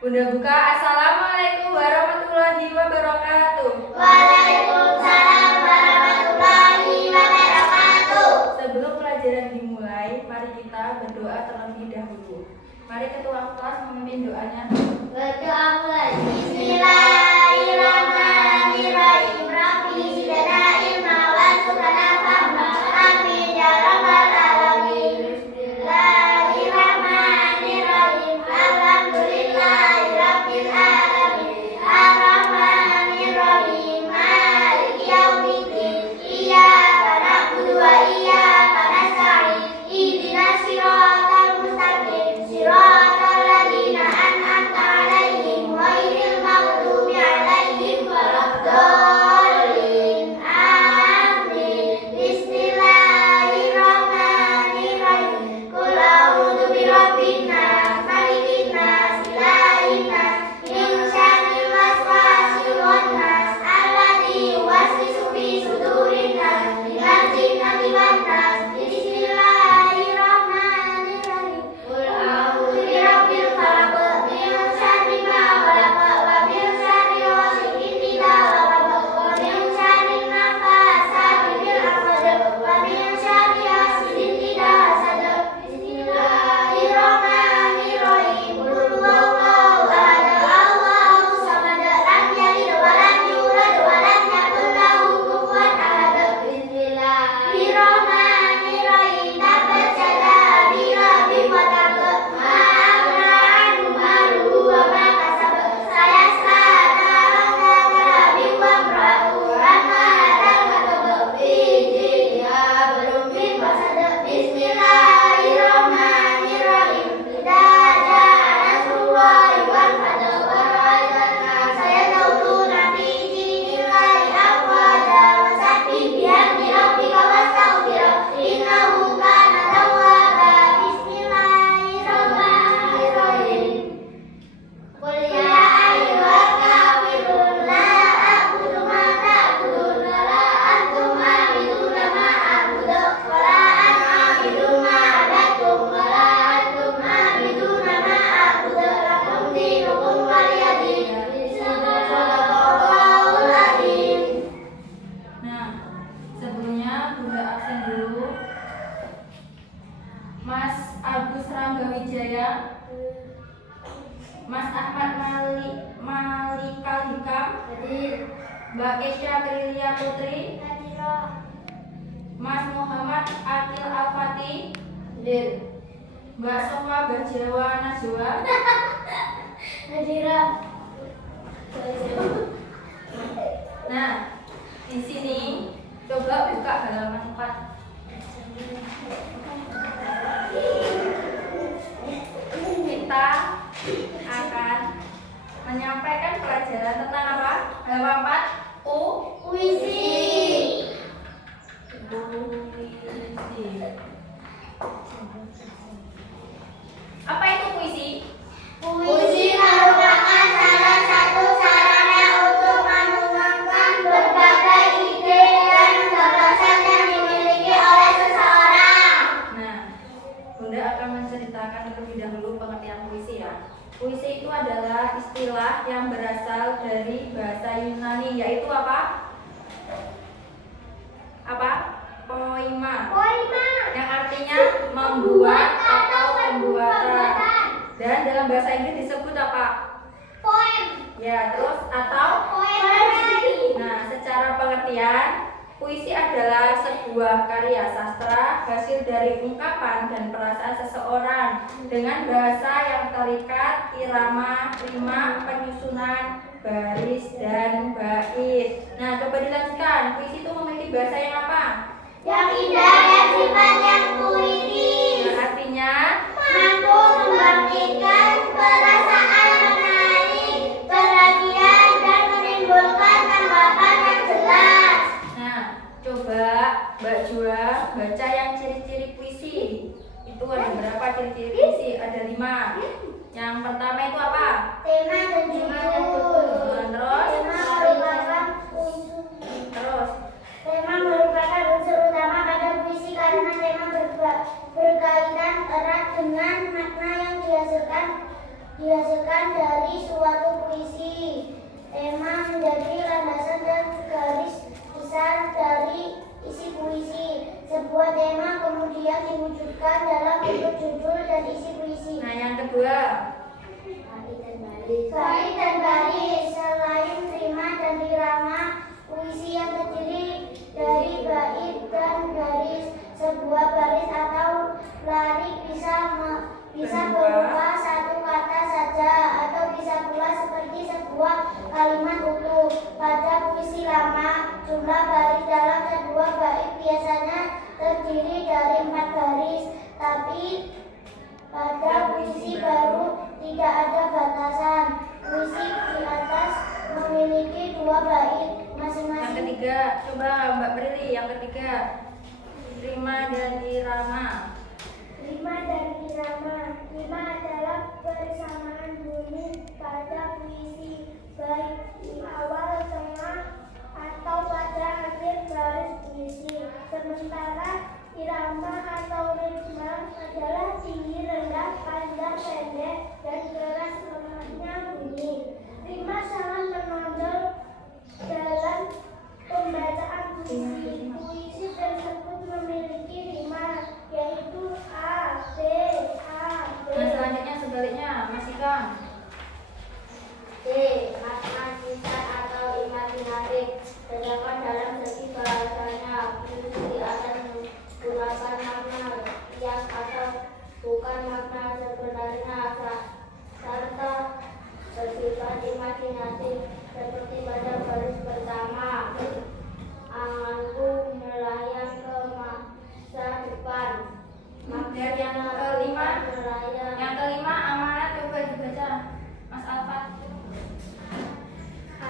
Bunda buka. Assalamualaikum warahmatullahi wabarakatuh. Waalaikumsalam warahmatullahi wabarakatuh. Sebelum pelajaran dimulai, mari kita berdoa terlebih dahulu. Mari ketua kelas memimpin doanya. Berdoa mulai. Bismillahirrahmanirrahim. Rabbi zidna ilma warzuqna fahma. Amin ya rabbal alamin. Bismillahirrahmanirrahim. Alhamdulillahi rabbil alamin. Ar-Rahmanirrahim. Maliki yaumiddin. Iyyaka na'budu wa iyyaka nasta'in. Ihdinas siratal mustaqim. Siratal ladzina an'amta 'alaihim ghairil maghdubi 'alaihim waladdallin. Amin. Bismillahirrahmanirrahim. Qul a'udzu birabbin nas, malikin nas, ilahin nas, min syarril waswasil khannas, alladzi yuwaswisu fi sudurin nas, minal jinnati wan nas. Bismillahirrahmanirrahim. Qul a'udzu birabbil falaq, min syarri ma khalaq, wa min syarri ghasiqin idza waqab, wa min syarri naffasati fil 'uqad, wa min syarri hasidin idza hasad. Bismillahirrahmanirrahim. Qul huwallahu ahad, Allahus samad, lam yalid wa lam yulad wa lam yakul lahu kufuwan ahad. Bismillahirrahmanirrahim. Tabbat yada abi lahabin wa tab, ma aghna anhu maluhu wa ma kasab, sayasla naran dzata labin wa imra'atuhu hammalatal hatab, fi jidiha hablum min masad. Bismillahirrahmanirrahim. Idza jaa nasrullahi wal fath wa ra'aitan nasa yadkhuluna fi dinillahi afwaja, fasabbih bihamdi rabbika wastaghfirhu, innahu kana tawwaba. Bismillahirrahmanirrahim. Qul ya ayyuhal kafirun la a'budu ma ta'budun wa la antum 'abiduna ma a'budu wa la ana 'abidu ma 'abadtum wa la antum 'abiduna ma a'budu, lakum dinukum waliya din. Shadaqallahul azim. Nah, sebelumnya Bunda absen dulu. Mas Agus Ranggawijaya, Mas Ahmad Malika Hikam, Mbak Kesha Trilia Putri, Mas Muhammad Akil Al-Fatih, Mbak Sofa Bajawa Najwa. Nah, di sini coba buka halaman 4. Kita akan menyampaikan pelajaran tentang apa? Halaman 4. Puisi. Puisi. Apa itu puisi? Puisi merupakan salah satu sarana untuk menuangkan berbagai ide dan gagasan yang dimiliki oleh seseorang. Nah, Bunda akan menceritakan terlebih dahulu pengertian puisi ya. Puisi itu adalah istilah yang berasal dari bahasa Yunani, yaitu apa? Apa? Poema. Yang artinya membuat atau pembuatan. Dan dalam bahasa Inggris disebut apa? Poem. Ya, terus atau? Poetry. Nah, secara pengertian, puisi adalah sebuah karya sastra hasil dari ungkapan dan perasaan seseorang dengan bahasa yang terikat, irama, rima, penyusunan, baris, dan bait. Nah, coba dilanjutkan. Puisi itu memiliki bahasa yang apa? Yang indah dan sifatnya puitis. Nah, artinya Mampu membangkitkan perasaan, menarik perhatian, dan menimbulkan tanggapan yang jelas. Nah, coba Mbak Jua baca yang ciri-ciri puisi. Itu ada berapa ciri-ciri puisi? Ada 5. Yang pertama itu apa? Tema dan judul. Terus Tema merupakan unsur utama pada puisi karena tema berkaitan erat dengan makna yang dihasilkan dihasilkan dari suatu puisi. Tema menjadi landasan dan garis besar dari isi puisi. Sebuah tema kemudian diwujudkan dalam bentuk judul dan isi puisi. Nah, yang kedua. Bait dan baris. Selain rima dan irama, puisi yang terdiri dari bait dan garis. Sebuah baris atau larik bisa berupa satu kata saja atau bisa pula seperti sebuah kalimat utuh. Pada puisi lama, jumlah baris dalam sebuah bait biasanya terdiri dari 4 baris, tapi pada puisi baru tidak ada batasan. Puisi di atas memiliki 2 bait masing-masing. Yang ketiga, coba Mbak Prilly, yang ketiga. Rima dan irama. Rima dan irama. Rima adalah persamaan bunyi pada puisi, baik di awal, tengah, atau pada akhir baris puisi. Sementara irama atau ritma adalah tinggi, rendah, panjang, pendek, dan keras lemahnya bunyi. Rima sangat menonjol dalam pembacaan puisi. Puisi tersebut memiliki rima, yaitu A, B, A, B. Nah, selanjutnya sebaliknya, Mas Ikang. D. Makna kisah atau imajinatif. Sedangkan dalam segi bahasanya, puisi akan menggunakan makna yang atau bukan makna sebenarnya, serta bersifat imajinatif, seperti pada baris pertama. Anganku melayang ke masa depan. Dan yang kelima, amanat, coba dibaca, Mas Alfat.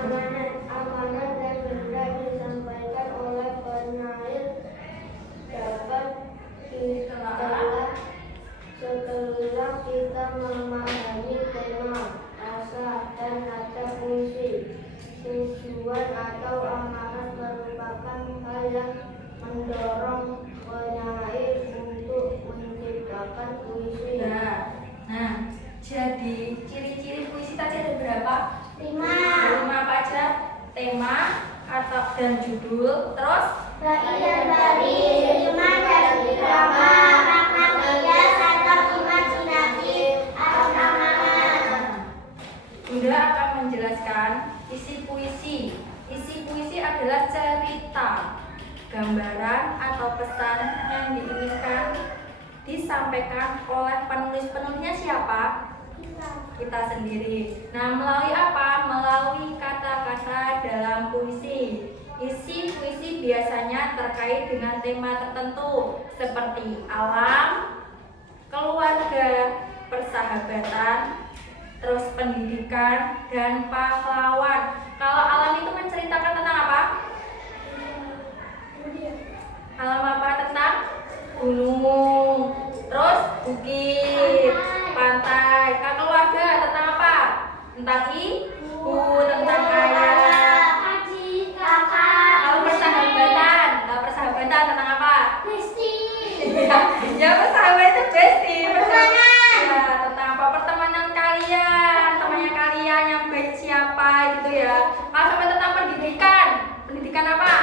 Amanat dan benda disampaikan oleh penyair dapat ditelaah setelah kita memahami tema, rasa, dan nada puisi. Tujuan atau amanat merupakan hal yang mendorong penyair untuk menciptakan puisi. Nah, jadi ciri-ciri puisi tadi ada berapa? 5. 5 apa aja? Tema atau dan judul, terus Bait dan baris, rima dan irama, makna kias atau imajinatif, atau amanat. Bunda akan menjelaskan isi puisi. Isi puisi adalah cerita, gambaran atau pesan yang diinginkan disampaikan oleh penulis-penulisnya siapa? Kita sendiri. Nah, melalui apa? Melalui kata-kata dalam puisi. Isi puisi biasanya terkait dengan tema tertentu seperti alam, keluarga, persahabatan, terus pendidikan, dan pahlawan. Kalau alam itu menceritakan tentang apa? Alam apa? Tentang gunung, terus bukit, pantai. Kalau keluarga tentang apa? Tentang ibu, tentang ayah. Kalau persahabatan tentang apa? Ya persahabatan itu besti. Ya, tentang apa? Pertemanan kalian, temannya kalian yang baik siapa gitu ya. Kalau sampai tentang pendidikan apa?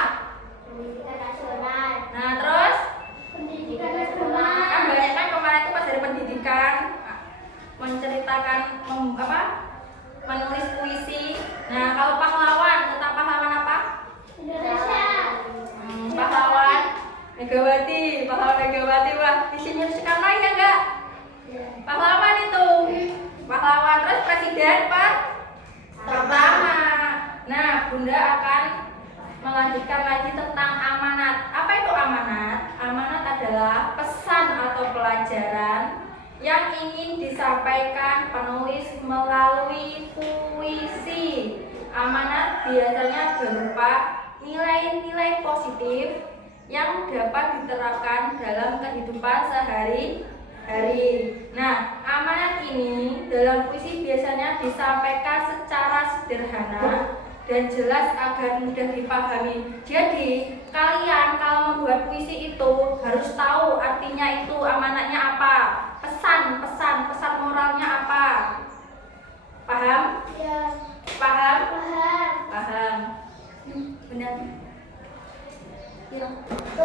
Nah, terus kan banyak kan kemarin itu pas dari pendidikan menceritakan menulis puisi. Nah, kalau pahlawan, tentang pahlawan apa? Pahlawan Megawati, wah Insinyur Soekarno ya enggak? Pahlawan itu, pahlawan. Terus presiden pertama. Nah, Bunda akan melanjutkan lagi tentang amanat. Apa itu amanat? Amanat adalah pesan atau pelajaran yang ingin disampaikan penulis melalui puisi. Amanat biasanya berupa nilai-nilai positif yang dapat diterapkan dalam kehidupan sehari-hari. Nah, amanat ini dalam puisi biasanya disampaikan secara sederhana dan jelas agar mudah dipahami. Jadi, kalian kalau membuat puisi itu harus tahu artinya itu amanatnya apa, pesan moralnya apa. Paham? Ya. Paham? Paham. Paham. Benar. Kira. 2,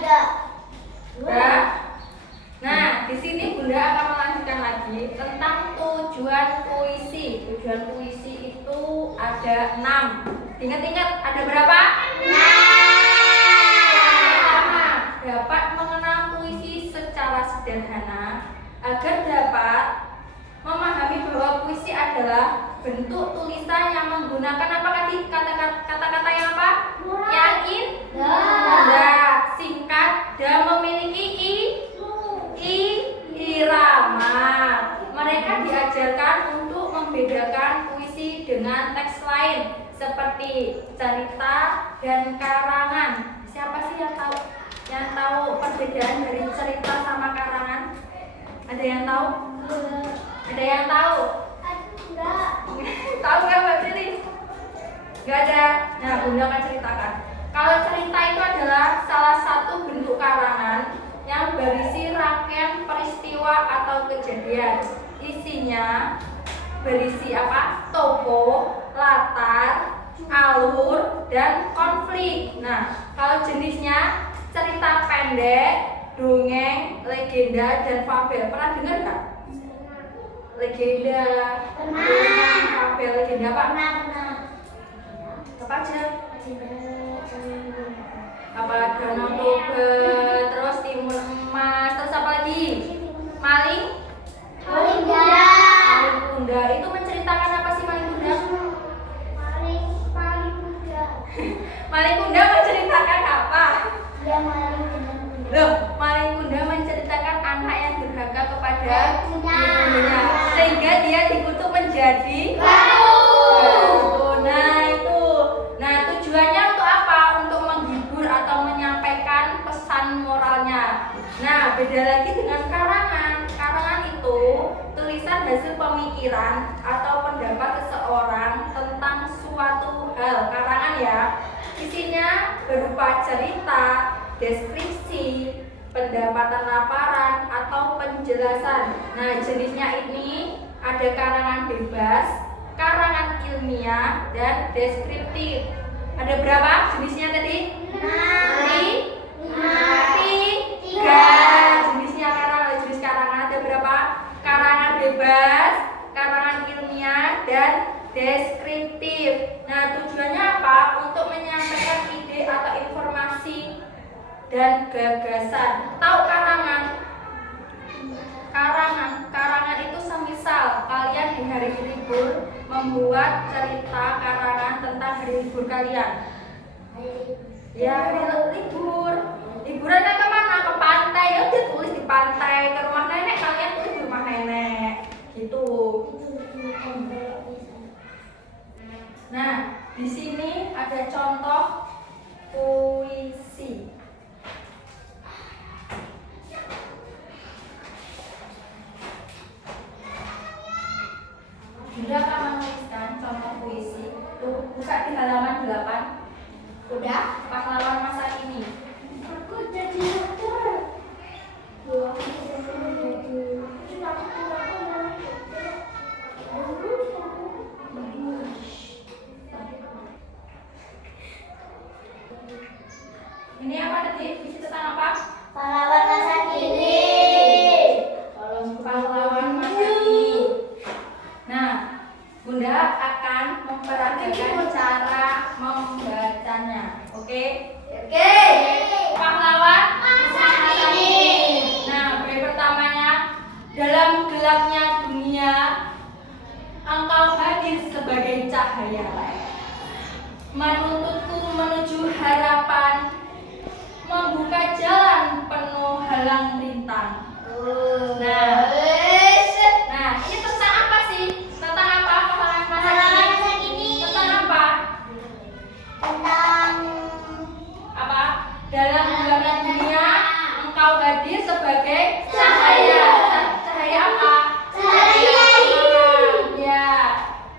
3. Ya. Nah, di sini Bunda akan melanjutkan lagi tentang tujuan puisi. Tujuan puisi itu ada 6. Ingat-ingat ada berapa? 6. Pertama, dapat mengenal puisi secara sederhana agar dapat memahami bahwa puisi adalah bentuk tulisan yang menggunakan apa tadi kata-kata yang apa? Yang indah, singkat dan memiliki irama. Mereka diajarkan untuk membedakan puisi dengan teks lain seperti cerita dan karangan. Siapa sih yang tahu perbedaan dari cerita sama karangan? Ada yang tahu? Ada yang tahu? Enggak. Tahu nggak Mbak Sili? Nggak ada. Nah, Bunda akan ceritakan. Kalau cerita itu adalah salah satu bentuk karangan yang berisi rangkaian peristiwa atau kejadian. Isinya berisi apa? Tokoh, latar, alur, dan konflik. Nah, kalau jenisnya cerita pendek, dongeng, legenda, dan fabel. Pernah dengar nggak? Legenda, dongeng, fabel, legenda apa? Pernah. Apa aja? Apa Danau Toba, terus Timun Emas, terus apa lagi? Maling Kuda. Itu menceritakan apa sih Maling Kunda? Paling muda. Maling Kunda menceritakan apa? Dia maling dengan muda. Loh, Maling Kunda menceritakan anak yang durhaka kepada Ibunya. ibunya, sehingga dia dikutuk menjadi Batu. Nah itu. Nah, tujuannya untuk apa? Untuk menghibur atau menyampaikan pesan moralnya. Nah, beda lagi dengan karangan. Karangan itu tulisan hasil pemikiran atau pendapat seseorang tentang suatu hal. Karangan ya. Isinya berupa cerita, deskripsi, pendapatan laparan atau penjelasan. Nah, jenisnya ini ada karangan bebas, karangan ilmiah, dan deskriptif. Ada berapa jenisnya tadi? 3 jenisnya jenis karangan ada berapa? Karangan bebas, karangan ilmiah, dan deskriptif. Nah, tujuannya apa? Untuk menyampaikan ide atau informasi dan gagasan. Tahu karangan? Karangan itu semisal kalian di hari libur membuat cerita karangan tentang hari libur kalian. Ya, hari libur. Liburan kan kemana? Ke pantai. Ya udah tulis di pantai. Ke rumah nenek, kalian tulis di rumah nenek. Gitu. Nah, di sini ada contoh puisi. Bunda akan menuliskan contoh puisi. Tuh, buka di halaman 8. Udah, pahlawan masa kini. Aku jadi dokter. Ini apa tadi? Puisi tentang apa? Pahlawan masa kini. Pahlawan masa kini. Nah, Bunda akan memperagakan cara membacanya. Oke? Oke. Pahlawan Masa kini. Nah, bait pertamanya, dalam gelapnya dunia, engkau hadir sebagai cahaya, menuntutku menuju harapan, membuka jalan penuh halang rintang. Nah, ini tentang apa sih? Tentang apa pahlawan masa Pahlawan kini? masa kini. Tentang apa? Tentang Apa? Dalam gelapnya dunia, engkau hadir sebagai cahaya. Cahaya apa? Cahaya iman. Ya.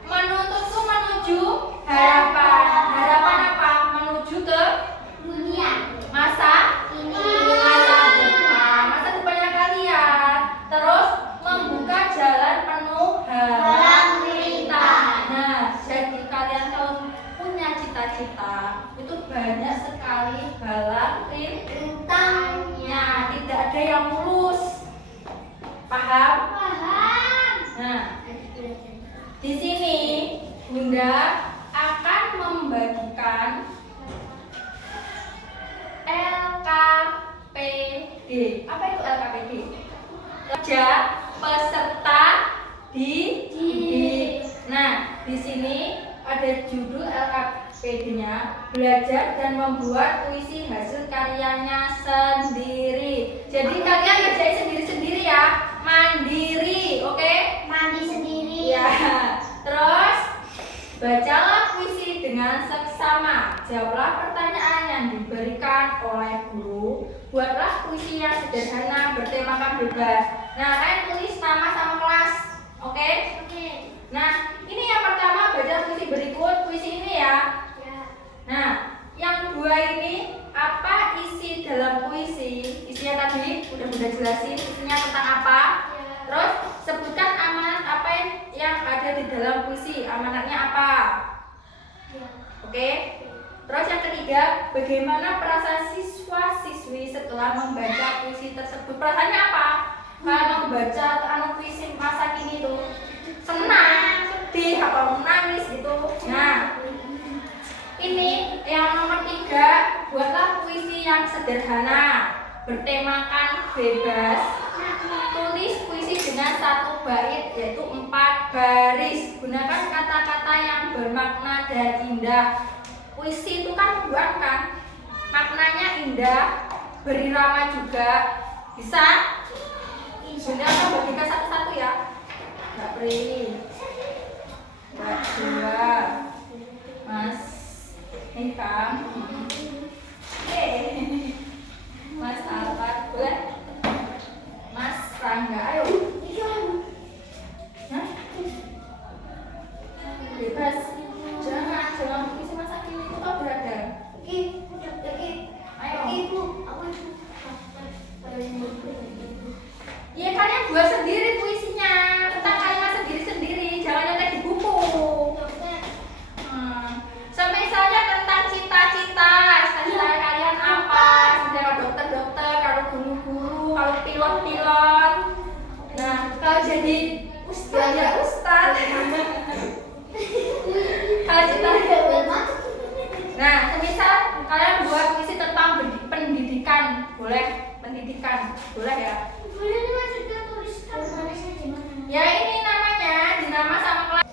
Menuntutku menuju harapan. Harapan apa? Menuju ke dunia masa ini. masa depan. Masa depannya kalian. Terus Di sini Bunda akan membagikan LKPD. Apa itu LKPD? Kerja peserta didik. Nah, di sini ada judul LKPD-nya, belajar dan membuat puisi hasil karyanya sendiri. Jadi kalian ngerjain sendiri-sendiri ya, mandiri, oke? Mandi sendiri. Ya. Terus bacalah puisi dengan seksama. Jawablah pertanyaan yang diberikan oleh guru. Buatlah puisi yang sederhana bertemakan bebas. Nah, kalian tulis nama sama kelas, oke? Oke. Nah, ini yang pertama baca puisi berikut puisi ini ya. Ya. Nah, yang dua ini apa isi dalam puisi? Isinya tadi udah jelasin isinya tentang apa. Terus sebutkan amanat apa yang ada di dalam puisi. Amanatnya apa? Ya. Oke. Terus yang ketiga, bagaimana perasaan siswa-siswi setelah membaca puisi tersebut? Perasaannya apa? Kalau membaca puisi masa kini tuh senang, sedih, atau menangis gitu. Nah, ini yang nomor 3, buatlah puisi yang sederhana bertemakan bebas. Tulis puisi dengan 1 bait yaitu 4 baris. Gunakan kata-kata yang bermakna dan indah. Puisi itu kan membuatkan maknanya indah, berirama juga. Bisa? Bunda akan bagikan satu-satu ya. Mbak Pri, Mbak Dua, Mas Hikam, Mas Alfat, boleh? Mas Rangga, ayo. Hah? Bebas. Jangan puisi masa kini itu kok beragam. Ayo. Ya kalian buat sendiri puisinya tentang kalimat sendiri-sendiri, jangan nyetek di buku. Misalnya tentang cita-cita kalian apa? Kalau dokter-dokter, kalau guru-guru, kalau pilot-pilot. Nah, kalau jadi ustaz. Kalau cita-cita. Nah, semisal kalian buat puisi tentang pendidikan, boleh pendidikan, boleh ya? Ya ini namanya dinama sama kelas.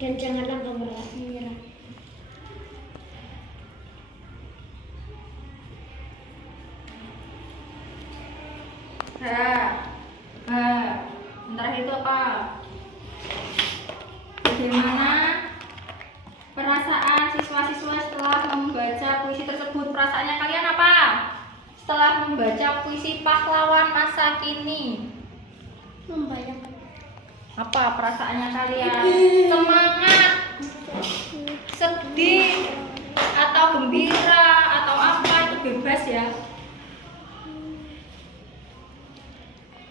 Dan janganlah menyerah. Bentar itu apa? Bagaimana perasaan siswa-siswa setelah membaca puisi tersebut? Perasaannya kalian apa? Setelah membaca puisi pahlawan masa kini, Membayangkan. apa perasaannya kalian? Semangat, sedih, atau gembira, atau apa itu bebas ya.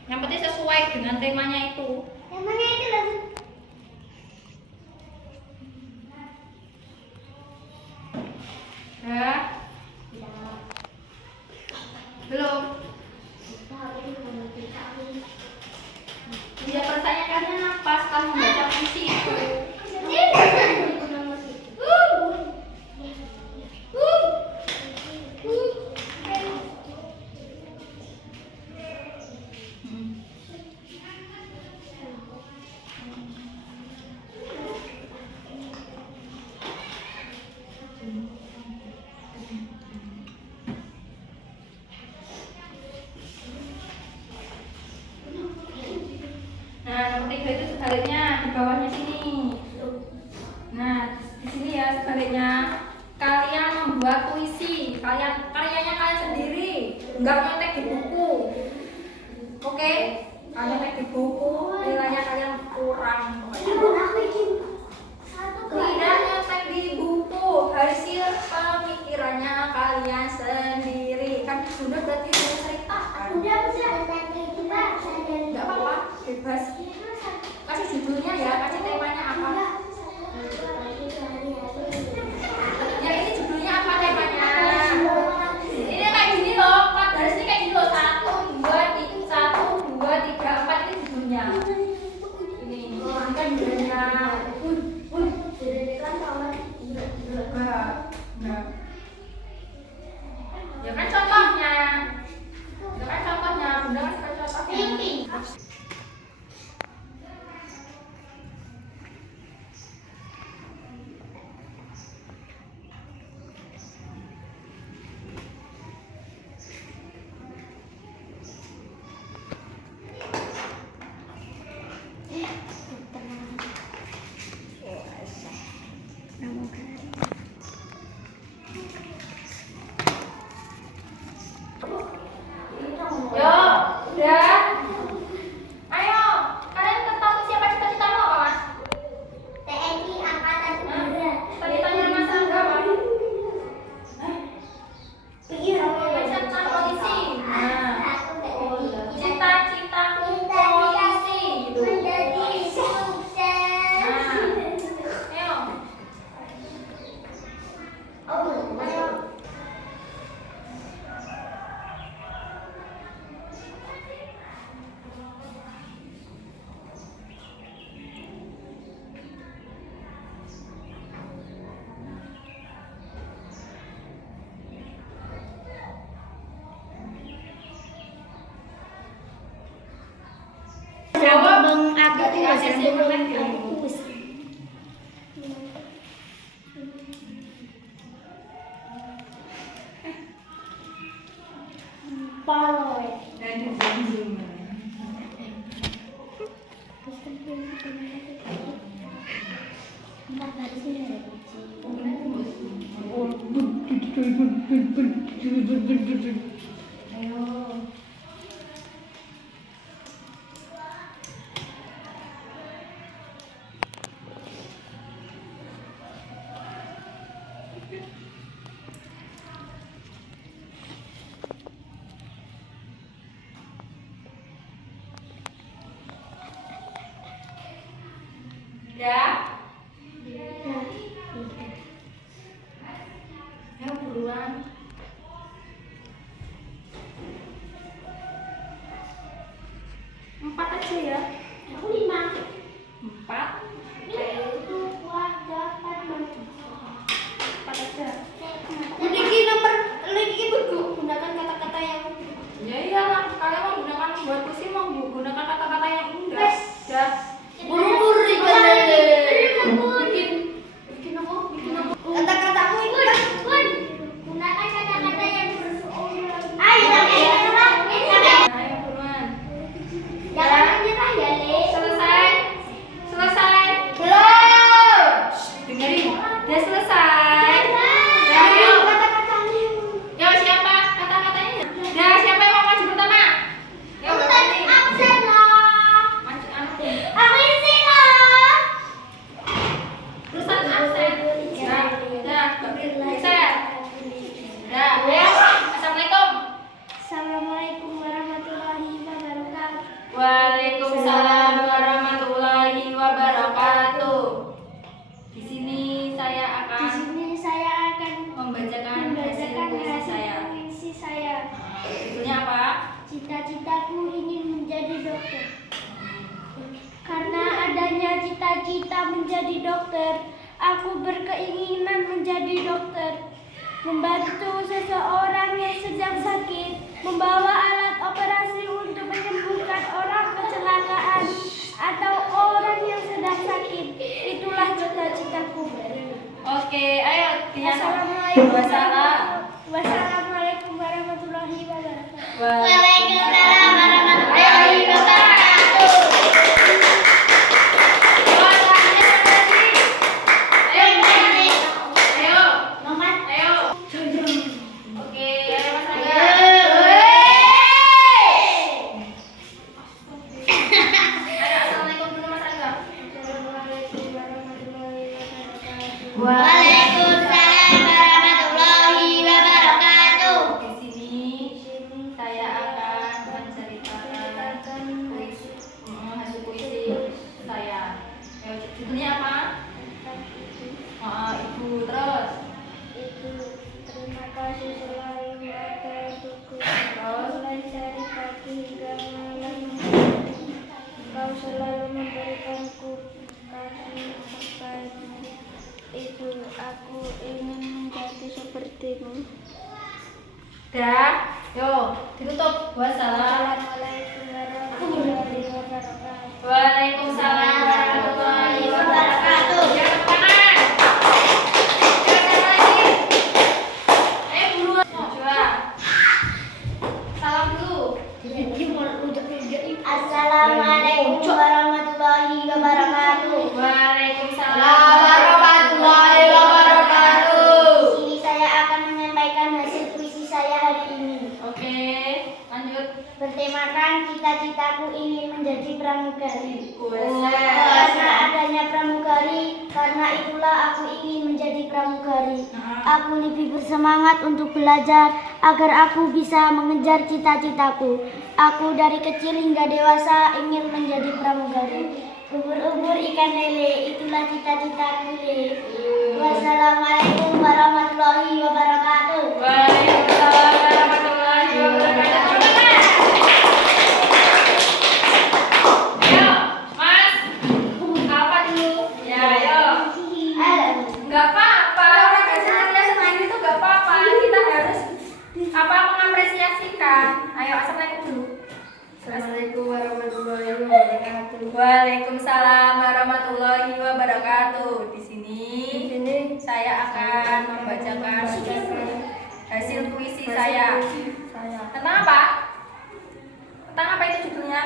Yang penting sesuai dengan temanya itu. Temanya itu lagi. Ya? Belum? Ya perasaannya kalian apa setelah membaca puisi itu? Nah, nomor 3 itu sebaliknya di bawahnya sini. sebaliknya kalian membuat puisi, karyanya kalian sendiri, nggak nyontek di buku. Oke, kalian nyontek di buku, nilainya kalian kurang. Tidak nyontek di buku, hasil pemikirannya kalian sendiri. Kan sudah berarti menceritakan. Nggak apa-apa, bebas. Kasih judulnya ya, kasih temanya apa. Ya ini judulnya apa temanya? Ini kayak gini loh, dari sini kayak gini loh, 1, 2, 3, 4 ini judulnya. Ini kan judulnya. Nah. Ya kan contohnya. Ya kan contohnya, bunda kan suka contohnya. Yo, udah. Ayo, kalian ketahui siapa cita-citamu apa, Mas? TNI Angkatan Udara. Cita-citanya Mas Angga apa? Iya, Cita-cita polisi. Nah, cita-citaku polisi. Gitu. menjadi sukses. Ayo. Ayo. Ya. Ayo buruan. 4 aja ya. Aku 5. 4. Itu buat dapat 4 aja. Niki nomor niki gunakan kata-kata yang Ya iyalah, kalian mau gunakan buat puisi mau gunakan kata-kata yang indah. Ya. buru-buru Bikin apa? kata-katamu itu gunakan kata-kata yang bersumber. Ayo Ayo buruan. jangan menyerah ya, Le. Selesai. Belum. Dengerin. Udah selesai. Ya, Tapi ayo. kata-katanya Ya siapa kata-katanya? Ya siapa yang mau maju pertama? Ya udah berarti. absen loh. Maju anu. Absen loh. Tulisan absen. Ya, udah geser. Ya. Assalamualaikum. Assalamualaikum warahmatullahi wabarakatuh. Waalaikumsalam warahmatullahi wabarakatuh. Di sini saya Di akan sini saya akan membacakan hasil puisi saya. puisi saya. Judulnya apa? Cita-citaku ingin menjadi dokter. Karena adanya cita-cita menjadi dokter, aku berkeinginan menjadi dokter. Membantu seseorang yang sedang sakit, membawa alat operasi untuk menyembuhkan orang kecelakaan atau orang yang sedang sakit. Itulah cita-citaku. Oke, ayo Assalamualaikum Wassalamualaikum warahmatullahi wabarakatuh. Waalaikumsalam warahmatullahi wabarakatuh. Ayo, Waalaikumsalam warahmatullahi wabarakatuh. Di sini saya akan menceritakan hasil puisi saya. Ya, judulnya apa? Ibu terus. Terima kasih selalu atas dukungan mulai dari pagi hingga malam. Kau selalu memberikanku kasih terbaikmu. Itu aku ingin menjadi sepertimu. Dah, yo ditutup. Wassalam. Assalamualaikum warahmatullahi wabarakatuh. Waalaikumsalam warahmatullahi wabarakatuh. Jangan tangan. Jangan lagi. Buruan. Coba. Salam dulu. Assalamualaikum warahmatullahi wabarakatuh. Waalaikumsalam warahmatullahi wabarakatuh. Di sini saya akan menyampaikan hasil puisi saya hari ini. Oke, lanjut. Bertemakan cita-citaku ingin menjadi pramugari. Buset. Karena adanya pramugari, karena itulah aku ingin menjadi pramugari. Aku lebih bersemangat untuk belajar agar aku bisa mengejar cita-citaku. Aku dari kecil hingga dewasa ingin menjadi pramugari. Ubur-ubur ikan lele, itulah cita-citaku le. Wassalamualaikum warahmatullahi wabarakatuh. Waalaikumsalam warahmatullahi wabarakatuh. Ayo, Mas. Apa dulu? Ya, ayo. Enggak apa-apa. Orang kerja selain itu enggak apa-apa. Kita harus mengapresiasikan. Ayo, assalamualaikum dulu. Assalamualaikum warahmatullahi wabarakatuh. Waalaikumsalam warahmatullahi wabarakatuh. Di sini saya akan membacakan hasil puisi saya. Tentang apa? Tentang apa itu judulnya?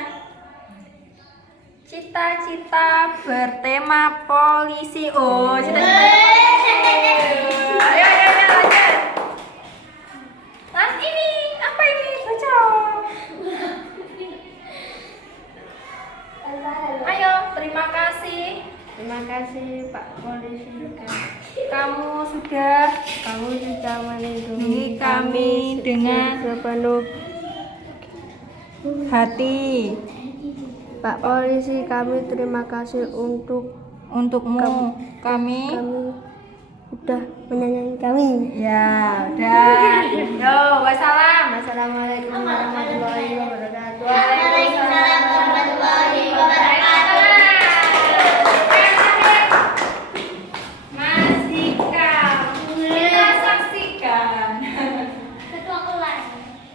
Cita-cita bertema polisi. Oh, cita-cita. Ayo, lanjut. Mas, ini apa ini? Baca. Ayo, terima kasih. Terima kasih Pak Polisi. Kamu sudah melindungi kami dengan sepenuh hati. Pak Polisi, kami terima kasih Untukmu kami. udah menyayangi kami. Ya, udah. Yo, wassalam. Assalamualaikum warahmatullahi wabarakatuh. Waalaikumsalam warahmatullahi wabarakatuh. Mas Hikam, kita saksikan Ketua kelas.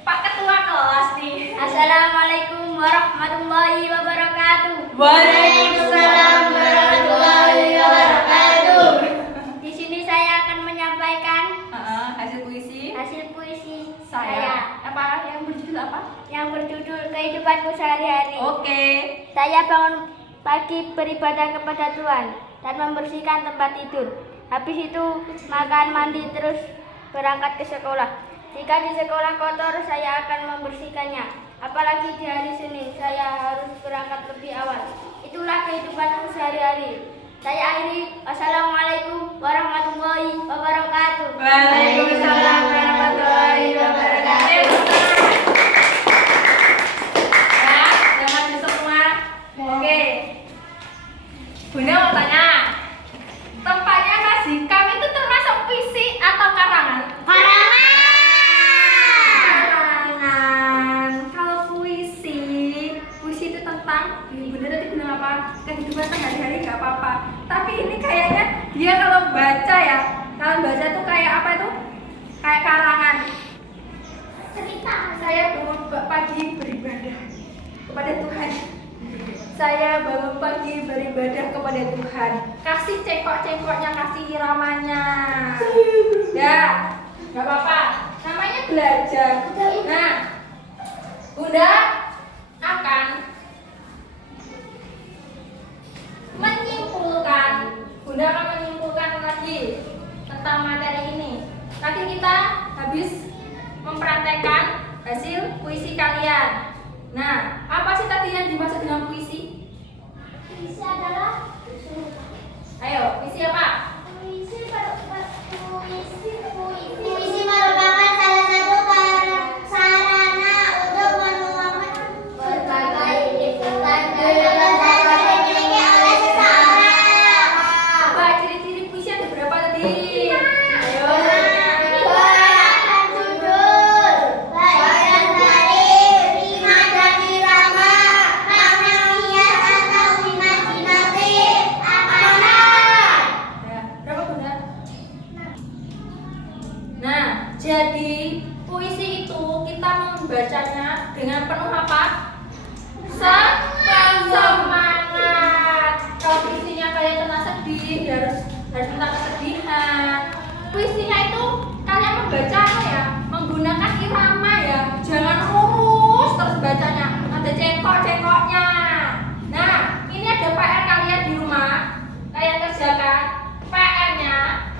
Pak Ketua kelas nih. Assalamualaikum warahmatullahi wabarakatuh. Waalaikumsalam warahmatullahi wabarakatuh. Di sini saya akan menyampaikan Hasil puisi hasil puisi saya. Apa yang berjudul apa? yang berjudul Kehidupanku Sehari-hari. Oke. Saya bangun pagi beribadah kepada Tuhan dan membersihkan tempat tidur. Habis itu makan, mandi, terus berangkat ke sekolah. Jika di sekolah kotor, saya akan membersihkannya. Apalagi di hari Senin, saya harus berangkat lebih awal. Itulah kehidupanku sehari-hari. Saya akhiri. Wassalamualaikum warahmatullahi wabarakatuh. Waalaikumsalam warahmatullahi wabarakatuh. Ya, udah maju semua. Oke. Bunda mau tanya, tempatnya Mas Hikam itu termasuk puisi atau karangan? Karangan. Kalau puisi itu tentang Bunda tadi bilang apa? Kehidupan sehari-hari nggak apa-apa. Tapi ini kayaknya dia kalau baca tuh kayak apa itu? Kayak karangan. Cerita. Saya bangun pagi beribadah kepada Tuhan. Saya bangun pagi beribadah kepada Tuhan. Kasih cengkok-cengkoknya, kasih iramanya. Ya, nggak apa-apa. Namanya belajar. Nah, Bunda akan menyimpulkan lagi tentang materi ini. Nanti kita habis mempraktekkan hasil puisi kalian. Nah, apa sih tadi yang dimaksud dengan puisi? Puisi adalah Ayo, puisi apa? puisi Jadi puisi itu kita membacanya dengan penuh apa? Semangat. Kalau puisinya kayak tentang sedih, harus tentang kesedihan. Puisinya itu kalian membaca apa ya? Menggunakan irama ya. Jangan lurus terus bacanya. Ada cengkok-cengkoknya. Nah, ini ada PR kalian di rumah. Kalian kerjakan PR-nya.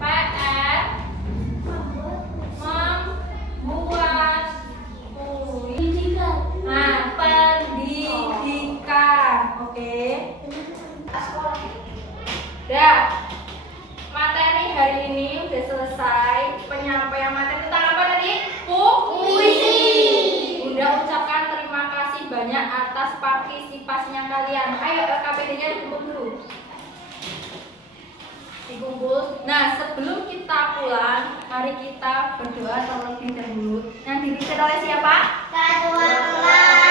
PR membuat puisi. Nah, pendidikan. Oke. Dah. Materi hari ini udah selesai. Penyampaian materi tentang apa tadi? Puisi. Bunda ucapkan terima kasih banyak atas partisipasinya kalian. Ayo LKPD-nya dikumpul dulu. Dikumpul. Nah, sebelum kita pulang, mari kita berdoa terlebih dahulu. Yang dipimpin oleh siapa? Ketua kelas.